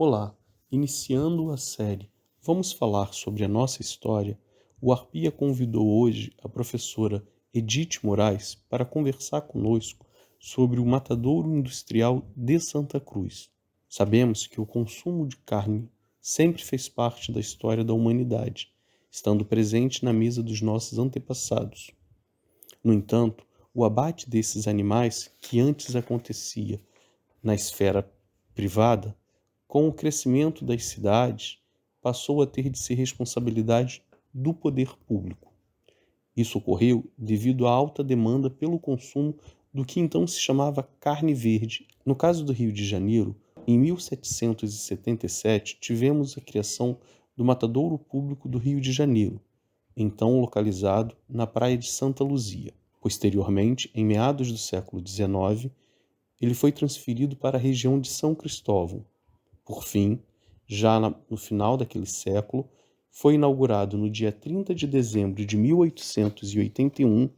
Olá, iniciando a série Vamos falar sobre a nossa história, o Arpia convidou hoje a professora Edith Moraes para conversar conosco sobre o matadouro industrial de Santa Cruz. Sabemos que o consumo de carne sempre fez parte da história da humanidade, estando presente na mesa dos nossos antepassados. No entanto, o abate desses animais, que antes acontecia na esfera privada, com o crescimento das cidades, passou a ter de ser responsabilidade do poder público. Isso ocorreu devido à alta demanda pelo consumo do que então se chamava carne verde. No caso do Rio de Janeiro, em 1777, tivemos a criação do Matadouro Público do Rio de Janeiro, então localizado na praia de Santa Luzia. Posteriormente, em meados do século XIX, ele foi transferido para a região de São Cristóvão. Por fim, já no final daquele século, foi inaugurado no dia 30 de dezembro de 1881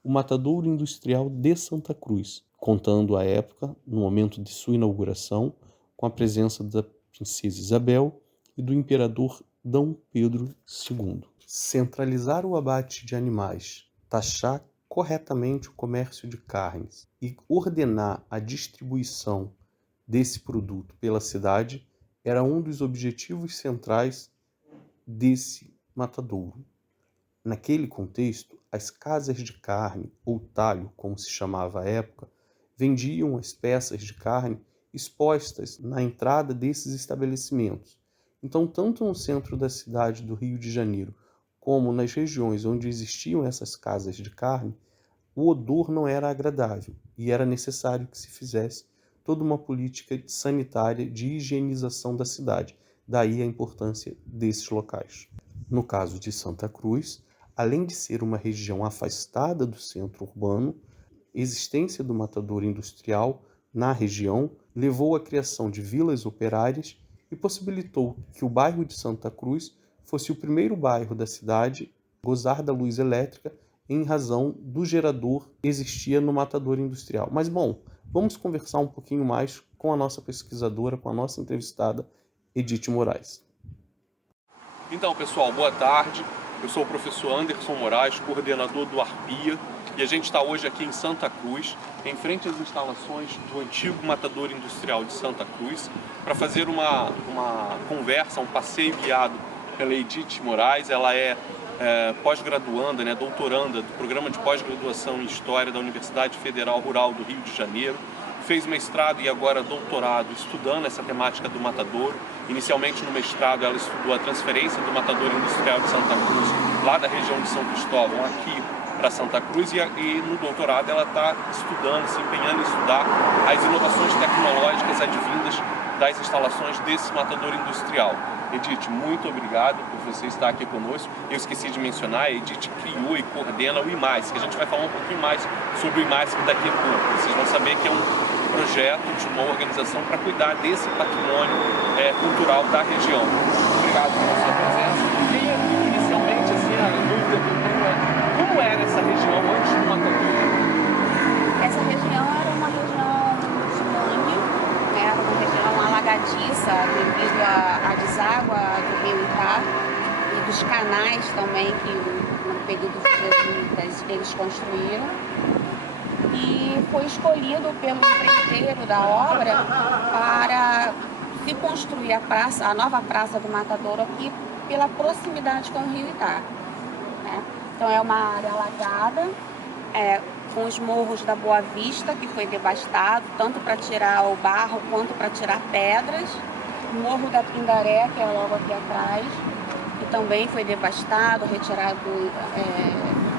o Matadouro Industrial de Santa Cruz, contando à época, no momento de sua inauguração, com a presença da princesa Isabel e do imperador D. Pedro II. Centralizar o abate de animais, taxar corretamente o comércio de carnes e ordenar a distribuição desse produto pela cidade era um dos objetivos centrais desse matadouro. Naquele contexto, as casas de carne, ou talho, como se chamava à época, vendiam as peças de carne expostas na entrada desses estabelecimentos. Então, tanto no centro da cidade do Rio de Janeiro, como nas regiões onde existiam essas casas de carne, o odor não era agradável e era necessário que se fizesse toda uma política sanitária de higienização da cidade, daí a importância desses locais. No caso de Santa Cruz, além de ser uma região afastada do centro urbano, a existência do matadouro industrial na região levou à criação de vilas operárias e possibilitou que o bairro de Santa Cruz fosse o primeiro bairro da cidade a gozar da luz elétrica em razão do gerador que existia no matadouro industrial. Mas, bom, vamos conversar um pouquinho mais com a nossa pesquisadora, com a nossa entrevistada, Edith Moraes. Então, pessoal, boa tarde. Eu sou o professor Anderson Moraes, coordenador do Arpia, e a gente está hoje aqui em Santa Cruz, em frente às instalações do antigo matadouro industrial de Santa Cruz, para fazer uma conversa, um passeio guiado pela Edith Moraes. Ela é pós-graduanda, doutoranda do programa de pós-graduação em História da Universidade Federal Rural do Rio de Janeiro. Fez mestrado e agora doutorado estudando essa temática do matadouro. Inicialmente no mestrado ela estudou a transferência do matadouro industrial de Santa Cruz, lá da região de São Cristóvão, aqui para Santa Cruz, e no doutorado ela está estudando, se empenhando em estudar as inovações tecnológicas advindas das instalações desse matadouro industrial. Edith, muito obrigado por você estar aqui conosco. Eu esqueci de mencionar, a Edith criou e coordena o IMAS, que a gente vai falar um pouquinho mais sobre o IMAS daqui a pouco. Vocês vão saber que é um projeto de uma organização para cuidar desse patrimônio cultural da região. Obrigado pela sua presença. E inicialmente, a dúvida que eu tenho é como era essa região antes do matadouro? Essa região era uma região de mangue, era uma região alagadiça devido à deságua do rio Itá e dos canais também que no período dos jesuítas eles construíram. E foi escolhido pelo empreiteiro da obra para se construir a nova Praça do Matadouro aqui pela proximidade com o rio Itá. Então é uma área alagada, com os morros da Boa Vista, que foi devastado, tanto para tirar o barro quanto para tirar pedras. O Morro da Pindaré, que é logo aqui atrás, que também foi devastado, retirado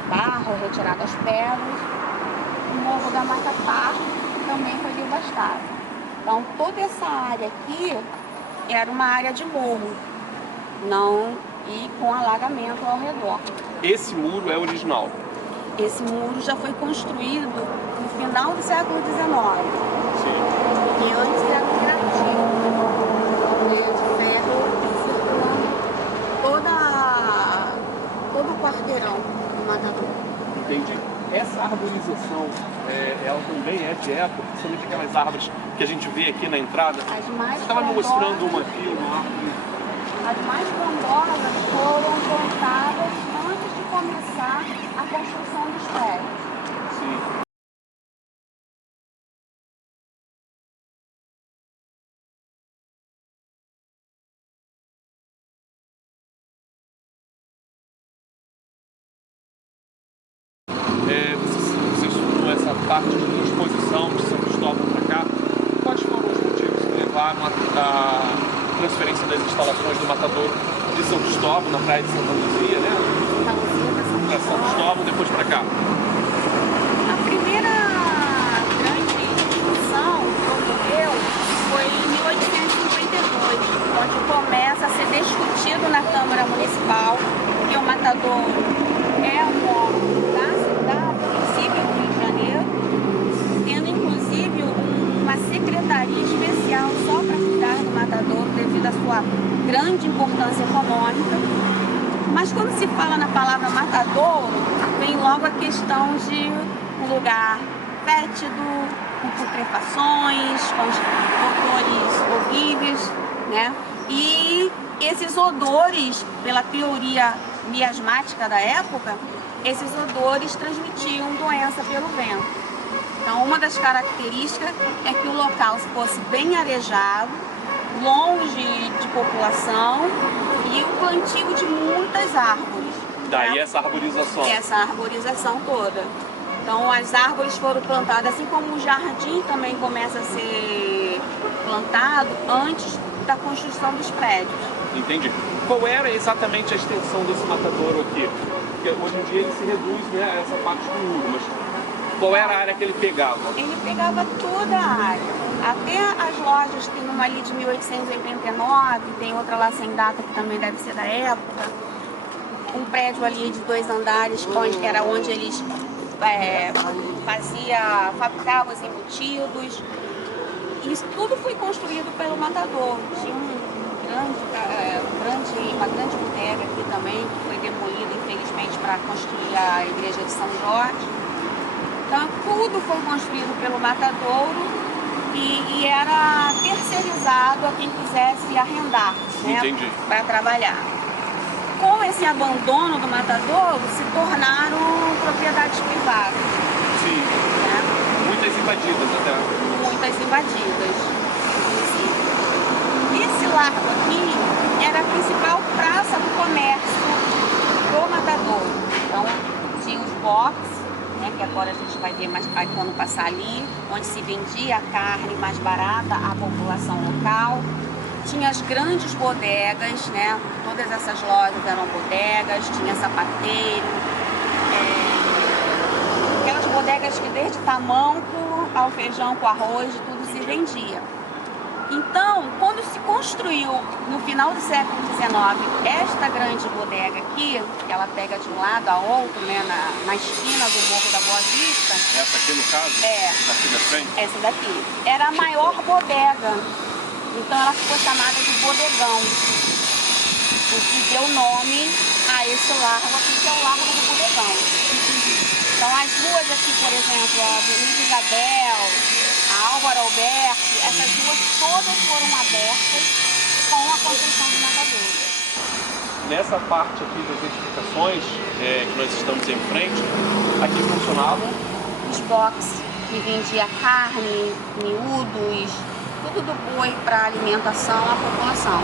barro, retirado as pedras. O Morro da Macapá também foi devastado. Então toda essa área aqui era uma área de morro, e com alagamento ao redor. Esse muro é original? Esse muro já foi construído no final do século XIX. Sim. E antes era um gradil de ferro circulando todo o quarteirão do matadouro. Entendi. Essa arborização, ela também é de época, principalmente aquelas árvores que a gente vê aqui na entrada? As mais Você estava me frondosas- mostrando uma aqui, uma árvore. As mais frondosas foram plantadas antes de começar a construção dos prédios. Sim. Você estudou essa parte de transposição de São Cristóvão para cá. Quais foram os motivos que levaram à transferência das instalações do matadouro de São Cristóvão, na praia de Santa Luzia, né? Para São Cristóvão, depois para cá? A primeira grande discussão que ocorreu foi em 1852, onde começa a ser discutido na Câmara Municipal que o matadouro é um órgão da cidade, do município do Rio de Janeiro, tendo inclusive uma secretaria especial só para cuidar do matadouro devido à sua grande importância econômica. Mas quando se fala na palavra matadouro, vem logo a questão de um lugar fétido, com putrefações, com odores horríveis, né? E esses odores, pela teoria miasmática da época, esses odores transmitiam doença pelo vento. Então, uma das características é que o local fosse bem arejado, longe de população e o plantio de muitas árvores. Daí né? essa arborização. Essa arborização toda. Então, as árvores foram plantadas, assim como o jardim também começa a ser plantado antes da construção dos prédios. Entendi. Qual era exatamente a extensão desse matadouro aqui? Porque hoje em dia ele se reduz, né, a essa parte do muro, mas qual era a área que ele pegava? Ele pegava toda a área. Até as lojas, tem uma ali de 1889, tem outra lá sem data que também deve ser da época. Um prédio ali de 2 andares, era onde eles fabricavam os embutidos. Isso tudo foi construído pelo matadouro. Tinha uma grande bodega aqui também, que foi demolida, infelizmente, para construir a igreja de São Jorge. Então, tudo foi construído pelo matadouro e era terceirizado a quem quisesse arrendar, né, para trabalhar. Com esse abandono do matadouro, se tornaram propriedades privadas. Sim. Né? Muitas invadidas até. Muitas invadidas, inclusive. Esse largo aqui era a principal praça do comércio do matadouro. Então, tinha os boxes, né, que agora a gente vai ver mais quando passar ali, onde se vendia a carne mais barata à população local. Tinha as grandes bodegas, né? Todas essas lojas eram bodegas, tinha sapateiro, aquelas bodegas que desde tamanco ao feijão com arroz, tudo se vendia. Então, quando se construiu no final do século XIX esta grande bodega aqui, que ela pega de um lado a outro, né, na esquina do Morro da Boa Vista. Essa aqui no caso? Daqui da frente? Essa daqui. Era a maior bodega. Então ela ficou chamada de bodegão, o que deu nome a esse largo aqui, que é o Largo do Bodegão. Então as ruas aqui, por exemplo, a Avenida Isabel, a Álvaro Alberti, essas ruas todas foram abertas com a construção do matadouro. Nessa parte aqui das edificações que nós estamos em frente, aqui funcionavam os boxes que vendia carne, miúdos, tudo do boi para alimentação à população.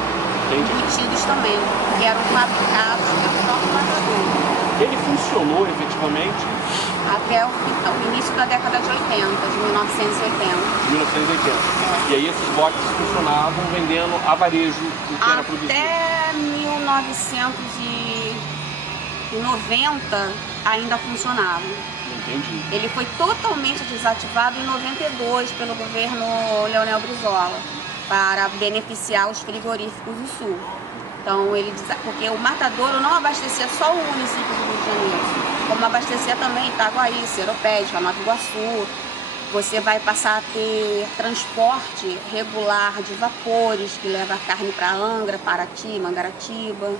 Embutidos também, que eram fabricados pelo próprio matadouro. Ele funcionou efetivamente até o início da década de 80, de 1980. 1980. E aí esses boxes funcionavam vendendo a varejo o que era produzido? Até 1990 ainda funcionavam. Entendi. Ele foi totalmente desativado em 92 pelo governo Leonel Brizola, para beneficiar os frigoríficos do Sul. Então, porque o matadouro não abastecia só o município do Rio de Janeiro, como abastecia também Itaguaí, Seropédica, Nova Iguaçu. Você vai passar a ter transporte regular de vapores, que leva a carne para Angra, Paraty, Mangaratiba,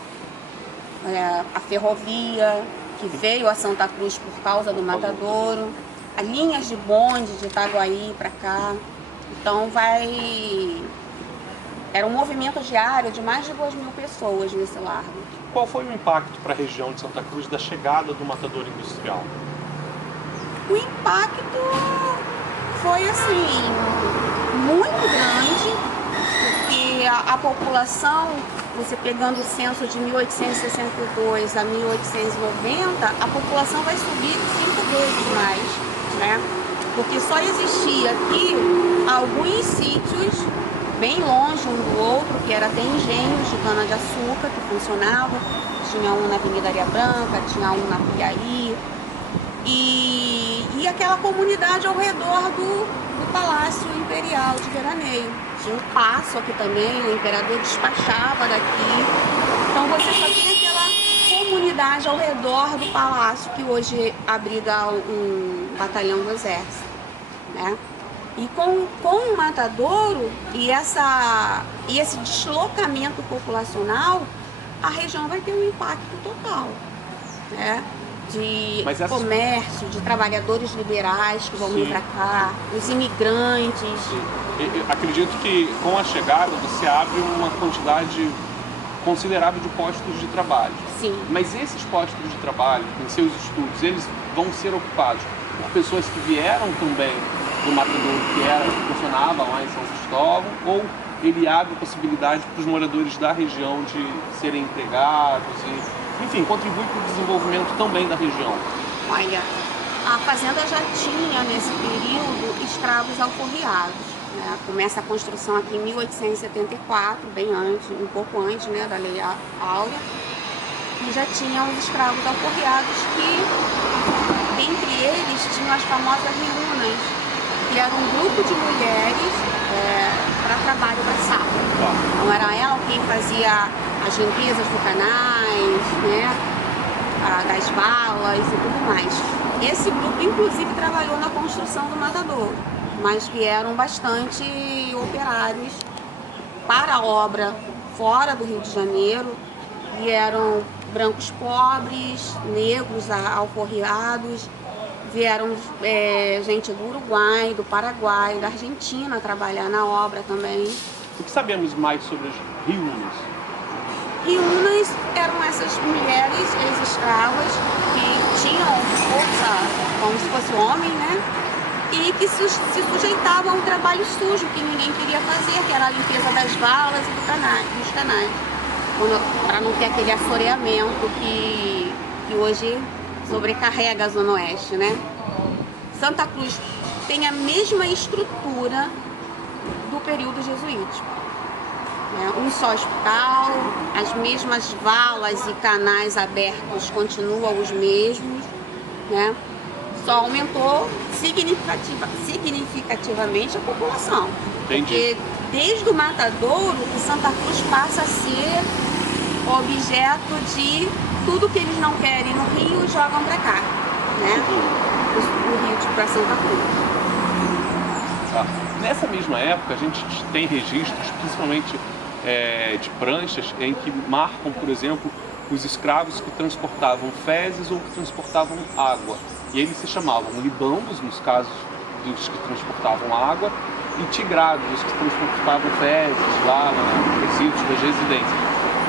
a ferrovia, que veio a Santa Cruz por causa do matadouro, as linhas de bonde de Itaguaí para cá. Então era um movimento diário de mais de 2.000 pessoas nesse largo. Qual foi o impacto para a região de Santa Cruz da chegada do matador industrial? O impacto foi assim muito grande, porque a população, você pegando o censo de 1862 a 1890, a população vai subir 5 vezes mais, né? Porque só existia aqui alguns sítios bem longe um do outro, que era até engenhos de cana-de-açúcar que funcionava. Tinha um na Avenida Areia Branca, tinha um na Piaí, e aquela comunidade ao redor do Palácio Imperial de Veraneio. Tinha um paço aqui também, o imperador despachava daqui. Então você só tem aquela comunidade ao redor do palácio, que hoje abriga um batalhão do exército, né? E com o matadouro e esse deslocamento populacional, a região vai ter um impacto total, né? De comércio, de trabalhadores liberais que vão vir para cá, os imigrantes. Eu acredito que com a chegada você abre uma quantidade considerável de postos de trabalho. Sim. Mas esses postos de trabalho, em seus estudos, eles vão ser ocupados por pessoas que vieram também do matadouro que funcionava lá em São Cristóvão, ou ele abre possibilidade para os moradores da região de serem empregados e, enfim, contribui para o desenvolvimento também da região? Olha, a fazenda já tinha nesse período escravos alforriados, né? Começa a construção aqui em 1874, bem antes, um pouco antes, né, da Lei Áurea, e já tinham os escravos alforriados que, dentre eles, tinham as famosas riunas, que era um grupo de mulheres para trabalho braçal. Então era ela quem fazia as limpezas do canais, né, das valas e tudo mais. Esse grupo, inclusive, trabalhou na construção do matadouro, mas vieram bastante operários para a obra fora do Rio de Janeiro, vieram brancos pobres, negros alforriados, vieram gente do Uruguai, do Paraguai, da Argentina trabalhar na obra também. O que sabemos mais sobre as riunas? Riunas eram essas mulheres ex-escravas que tinham força como se fosse homem, né? E que se sujeitavam ao trabalho sujo que ninguém queria fazer, que era a limpeza das valas e dos canais, para não ter aquele assoreamento que hoje sobrecarrega a Zona Oeste, né? Santa Cruz tem a mesma estrutura do período jesuítico, né? Um só hospital, as mesmas valas e canais abertos continuam os mesmos, né? Só aumentou significativamente a população. Entendi. Porque desde o matadouro, o Santa Cruz passa a ser objeto de tudo que eles não querem no Rio, jogam para cá, né? Do Rio para Santa Cruz. Nessa mesma época, a gente tem registros, principalmente de pranchas, em que marcam, por exemplo, os escravos que transportavam fezes ou que transportavam água. E eles se chamavam libambos, nos casos dos que transportavam água, e tigrados, os que transportavam fezes, lá resíduos das residências.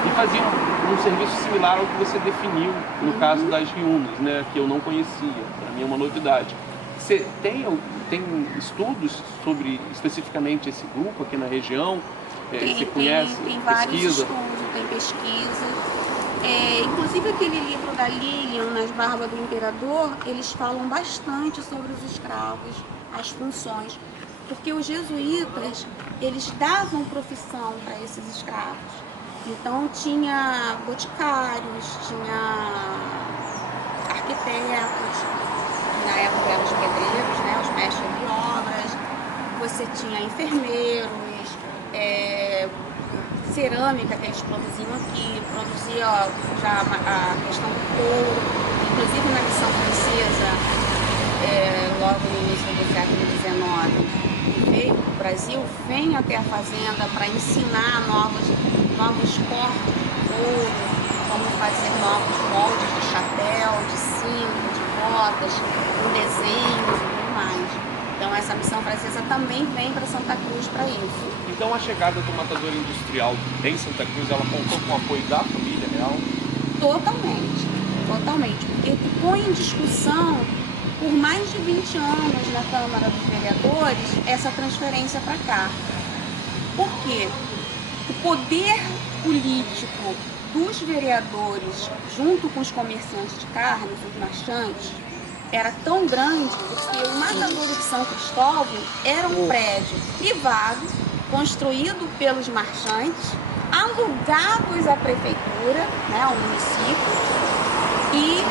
E faziam um serviço similar ao que você definiu no caso das riunas, né, que eu não conhecia, para mim é uma novidade. Você tem estudos sobre especificamente esse grupo aqui na região? Você conhece? Tem vários estudos, tem pesquisa. Inclusive aquele livro da Lilian, Nas Barbas do Imperador, eles falam bastante sobre os escravos, as funções, porque os jesuítas, eles davam profissão para esses escravos. Então tinha boticários, tinha arquitetos, que na época eram os pedreiros, né, os mestres de obras, você tinha enfermeiros, cerâmica que eles produziam aqui, produzia já a questão do couro, inclusive na missão francesa, logo no início do século XIX, que veio para o Brasil, vem até a fazenda para ensinar novos cortes de couro, como fazer novos moldes de chapéu, de cinto, de botas, com desenhos e tudo mais. Então essa missão francesa também vem para Santa Cruz para isso. Então a chegada do matador industrial em Santa Cruz, ela contou com o apoio da família real? Totalmente, totalmente. Porque põe em discussão, por mais de 20 anos na Câmara dos Vereadores, essa transferência para cá. Por quê? O poder político dos vereadores, junto com os comerciantes de carne, os marchantes, era tão grande que o Matadouro de São Cristóvão era um prédio privado, construído pelos marchantes, alugados à prefeitura, né, ao município, e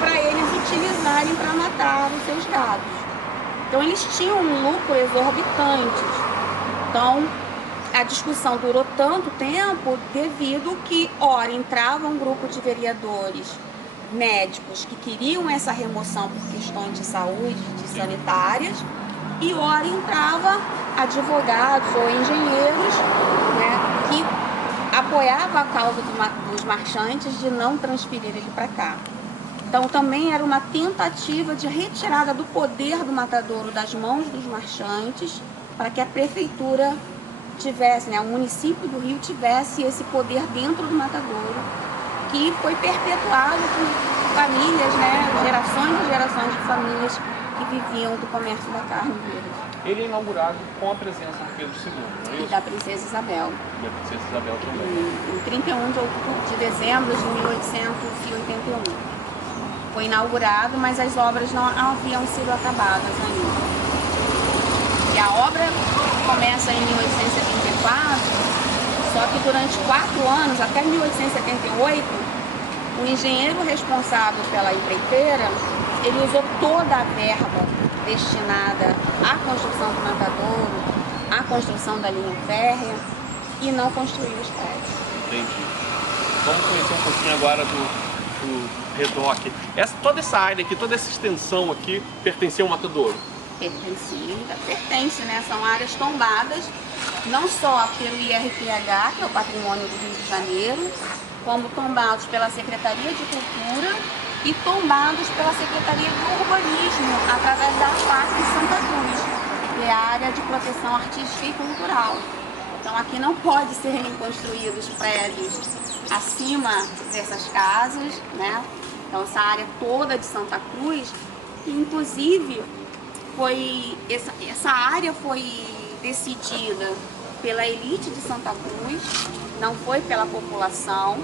para eles utilizarem para matar os seus gados. Então eles tinham um lucro exorbitante. Então a discussão durou tanto tempo devido que, ora, entrava um grupo de vereadores médicos que queriam essa remoção por questões de saúde, de sanitárias, e ora entrava advogados ou engenheiros, né, que apoiavam a causa dos marchantes de não transferir ele para cá. Então também era uma tentativa de retirada do poder do matadouro das mãos dos marchantes para que a prefeitura tivesse, né, o município do Rio tivesse esse poder dentro do matadouro, que foi perpetuado por famílias, né, gerações e gerações de famílias que viviam do comércio da carne verde. Ele é inaugurado com a presença de Pedro II, não é isso? E da Princesa Isabel. E a Princesa Isabel também. Em 31 de dezembro de 1881. Foi inaugurado, mas as obras não haviam sido acabadas ainda. E a obra começa em 1874, só que durante 4 anos, até 1878, o engenheiro responsável pela empreiteira, ele usou toda a verba destinada à construção do matadouro, à construção da linha férrea, e não construiu os prédios. Entendi. Vamos conhecer um pouquinho agora do redor aqui. Toda essa área aqui, toda essa extensão aqui, pertencia ao matadouro? Pertence, né? São áreas tombadas, não só pelo IRPH, que é o Patrimônio do Rio de Janeiro, como tombados pela Secretaria de Cultura e tombados pela Secretaria de Urbanismo, através da APAC de Santa Cruz, que é a área de proteção artística e cultural. Então aqui não pode serem construídos prédios acima dessas casas, né? Então essa área toda de Santa Cruz, inclusive essa área foi decidida pela elite de Santa Cruz, não foi pela população.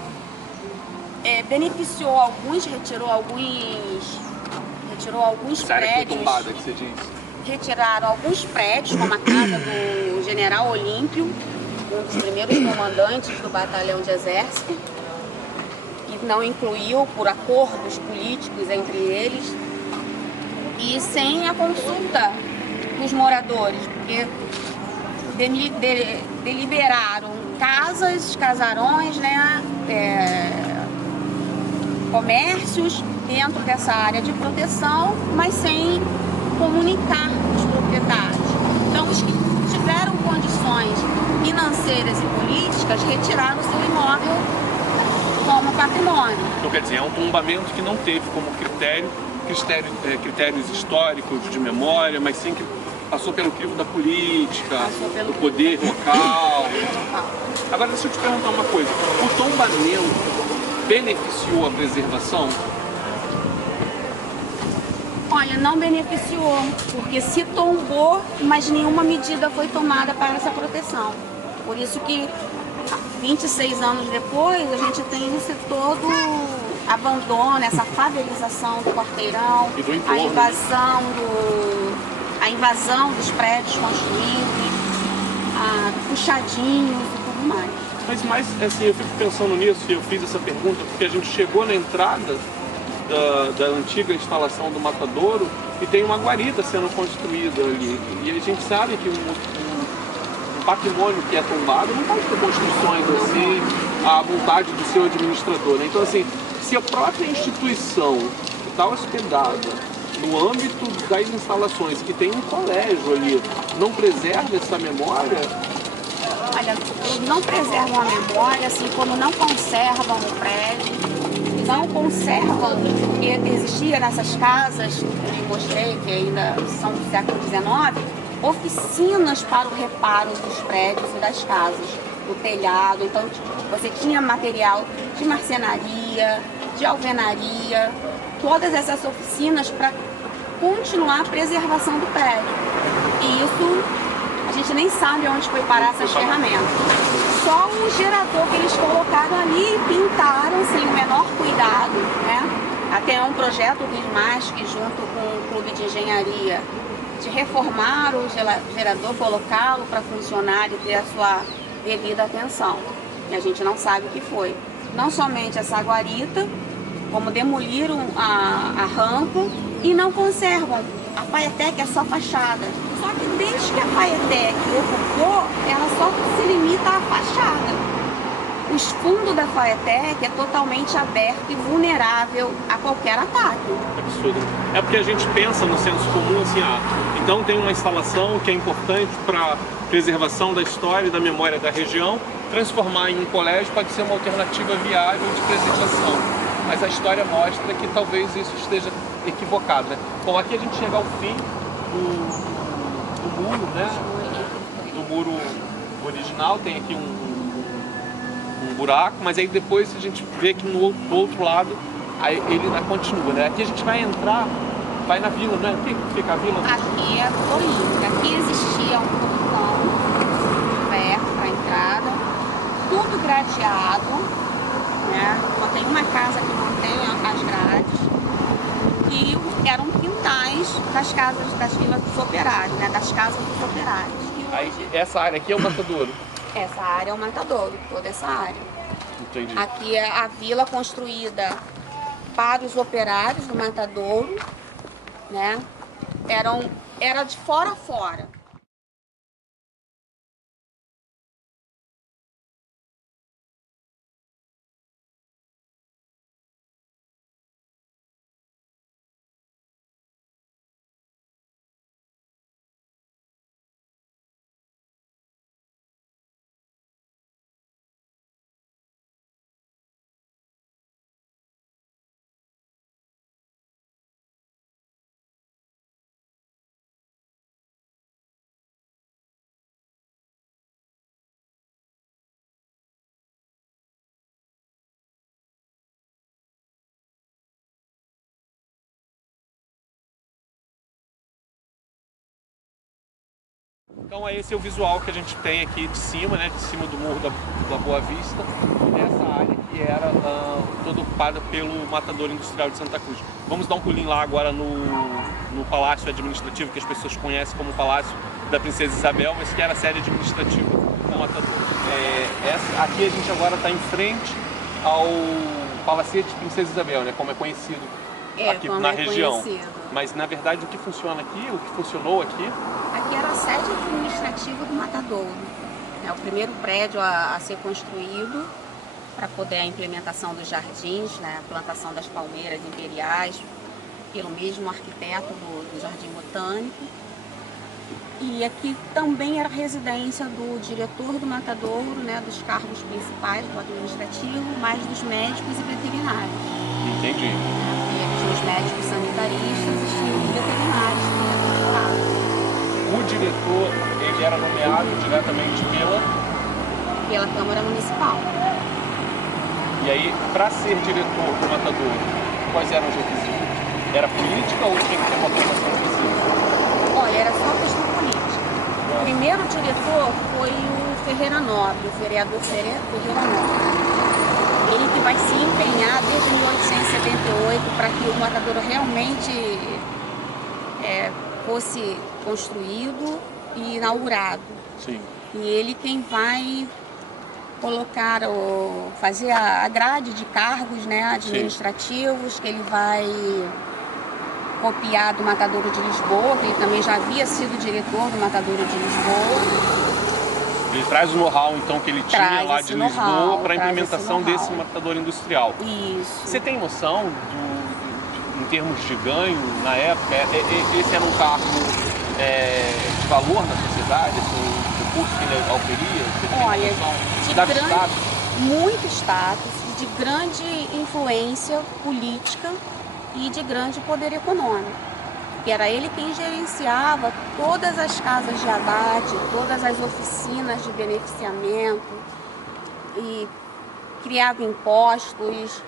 Beneficiou alguns, retirou alguns prédios. Tombada, que você diz. Retiraram alguns prédios, como a casa do General Olímpio, um dos primeiros comandantes do batalhão de exército, que não incluiu por acordos políticos entre eles, e sem a consulta dos moradores, porque deliberaram casas, casarões, né, comércios dentro dessa área de proteção, mas sem comunicar os proprietários. Então, os que tiveram condições financeiras e políticas retiraram o seu imóvel como patrimônio. Então, quer dizer, é um tombamento que não teve como critérios históricos de memória, mas sim que passou pelo crivo da política, do poder local. Agora, deixa eu te perguntar uma coisa. O tombamento beneficiou a preservação? Olha, não beneficiou, porque se tombou, mas nenhuma medida foi tomada para essa proteção. Por isso que 26 anos depois, a gente tem esse todo abandono, essa favelização do quarteirão, e do entorno, a invasão dos prédios construídos, puxadinhos e tudo mais. Mas assim, eu fico pensando nisso, e eu fiz essa pergunta porque a gente chegou na entrada da antiga instalação do matadouro e tem uma guarita sendo construída ali. E a gente sabe que um patrimônio que é tombado não pode ter construções assim à vontade do seu administrador, né? Então, assim, se a própria instituição que está hospedada no âmbito das instalações, que tem um colégio ali, não preserva essa memória... Olha, eles não preservam a memória, assim como não conservam o prédio. não conservam, porque existia nessas casas, que eu mostrei, que ainda são do século XIX, oficinas para o reparo dos prédios e das casas, do telhado. Então você tinha material de marcenaria, de alvenaria, todas essas oficinas para continuar a preservação do prédio. E isso a gente nem sabe onde foi parar essas ferramentas. Só o gerador que eles colocaram ali e pintaram sem o menor cuidado, né? Até um projeto do SMASC junto com o Clube de Engenharia de reformar o gerador, colocá-lo para funcionar e ter a sua devida atenção. E a gente não sabe o que foi. Não somente essa guarita, como demoliram a rampa e não conservam. A Faetec é só fachada. Só que desde que a Faetec ocupou, ela só se limita à fachada. Os fundos da Faetec é totalmente aberto e vulnerável a qualquer ataque. Absurdo. É porque a gente pensa no senso comum assim, então tem uma instalação que é importante para preservação da história e da memória da região, transformar em um colégio pode ser uma alternativa viável de preservação. Mas a história mostra que talvez isso esteja equivocado, né? Bom, aqui a gente chega ao fim do muro, né? Do muro original, tem aqui um buraco, mas aí depois a gente vê que no outro lado aí ele continua, né? Aqui a gente vai entrar, vai na vila, né? Aqui fica a vila? Aqui é a Olímpica. Aqui existia um portão aberto para a entrada, tudo gradeado, né? Só tem uma casa que mantém as grades e eram quintais das casas, das vilas dos operários, né? Das casas dos operários. Aí, essa área aqui é o matadouro? Essa área é o matadouro, toda essa área. Entendi. Aqui é a vila construída para os operários do matadouro, né? Era de fora a fora. Então esse é o visual que a gente tem aqui de cima, né? De cima do Morro da Boa Vista. Essa área que era toda ocupada pelo Matadouro Industrial de Santa Cruz. Vamos dar um pulinho lá agora no Palácio Administrativo, que as pessoas conhecem como Palácio da Princesa Isabel, mas que era a sede administrativa do Matadouro. Aqui a gente agora está em frente ao Palacete Princesa Isabel, né? Como é conhecido aqui na região. Conhecido. Mas na verdade o que funciona aqui, o que funcionou aqui? Aqui era a sede administrativa do Matadouro. É o primeiro prédio a ser construído para poder a implementação dos jardins, né, a plantação das palmeiras imperiais, pelo mesmo arquiteto do Jardim Botânico. E aqui também era a residência do diretor do Matadouro, né, dos cargos principais do administrativo, mais dos médicos e veterinários. Entendi. Tinha os médicos sanitaristas e tinha os veterinários que eram o diretor, ele era nomeado diretamente pela Câmara Municipal. E aí, para ser diretor do Matadouro, quais eram os requisitos? Era política ou tinha que ter uma formação específica? Olha, era só questão política. O primeiro diretor foi o Ferreira Nobre, o vereador Ferreira Nobre. Ele que vai se empenhar desde 1878 para que o Matadouro realmente fosse construído e inaugurado. Sim. E ele quem vai colocar, fazer a grade de cargos, né, administrativos. Sim. Que ele vai copiar do Matadouro de Lisboa, que ele também já havia sido diretor do Matadouro de Lisboa. Ele traz o know-how, então, que ele tinha lá de Lisboa para a implementação desse matador industrial. Isso. Você tem noção, em termos de ganho, na época, esse era um cargo de valor na sociedade, o curso que ele oferia? Olha, de grande, muito status, de grande influência política e de grande poder econômico. Que era ele quem gerenciava todas as casas de abate, todas as oficinas de beneficiamento e criava impostos,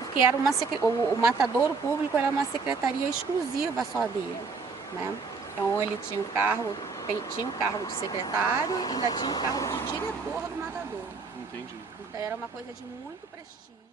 porque era o matadouro público era uma secretaria exclusiva só dele, né? Então ele tinha tinha o cargo de secretário e ainda tinha o cargo de diretor do matadouro. Entendi. Então era uma coisa de muito prestígio.